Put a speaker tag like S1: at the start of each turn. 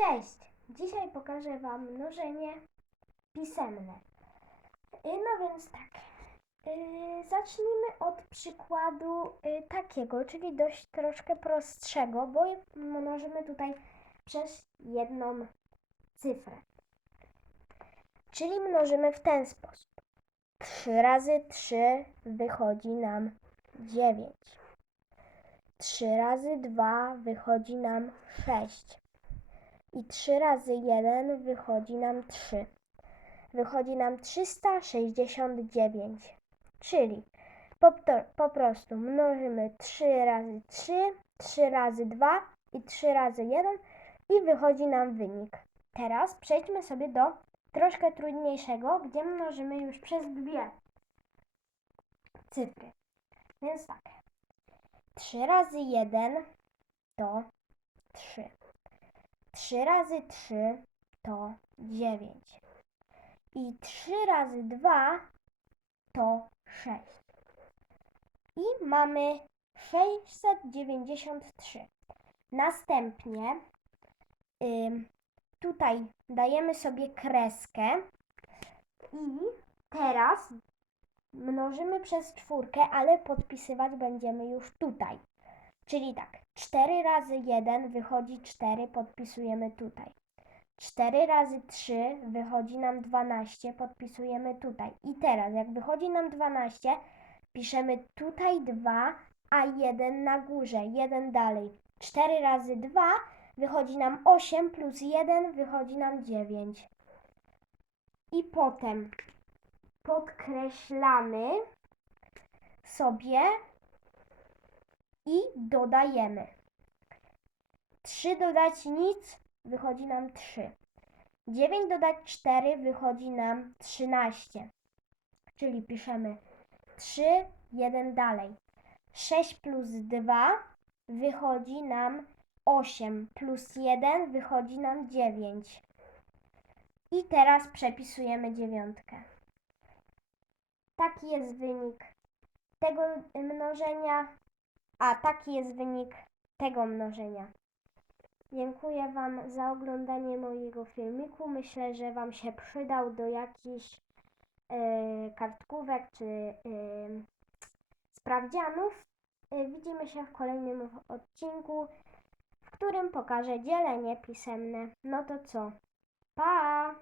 S1: Cześć! Dzisiaj pokażę Wam mnożenie pisemne. Y, No więc tak. y, Zacznijmy od przykładu y, takiego, czyli dość troszkę prostszego, bo mnożymy tutaj przez jedną cyfrę. Czyli mnożymy w ten sposób. 3 razy 3 wychodzi nam 9. 3 razy 2 wychodzi nam 6. I 3 razy 1 wychodzi nam 3. Wychodzi nam 369. Czyli po, po prostu mnożymy 3 razy 3, 3 razy 2 i 3 razy 1 i wychodzi nam wynik. Teraz przejdźmy sobie do troszkę trudniejszego, gdzie mnożymy już przez dwie cyfry. Więc tak. 3 razy 1 to 3. 3 razy 3 to 9. I 3 razy 2 to 6. I mamy 693. Następnie ym, tutaj dajemy sobie kreskę i teraz mnożymy przez czwórkę, ale podpisywać będziemy już tutaj. Czyli tak, 4 razy 1 wychodzi 4, podpisujemy tutaj. 4 razy 3 wychodzi nam 12, podpisujemy tutaj. I teraz, jak wychodzi nam 12, piszemy tutaj 2, a 1 na górze, 1 dalej. 4 razy 2 wychodzi nam 8, plus 1 wychodzi nam 9. I potem podkreślamy sobie i dodajemy. 3 dodać nic wychodzi nam 3. 9 dodać 4 wychodzi nam 13. Czyli piszemy 3, 1 dalej. 6 plus 2 wychodzi nam 8 plus 1 wychodzi nam 9. I teraz przepisujemy dziewiątkę. Taki jest wynik tego mnożenia, a taki jest wynik tego mnożenia. Dziękuję Wam za oglądanie mojego filmiku. Myślę, że Wam się przydał do jakichś e, kartkówek czy e, sprawdzianów. E, widzimy się w kolejnym odcinku, w którym pokażę dzielenie pisemne. No to co? Pa!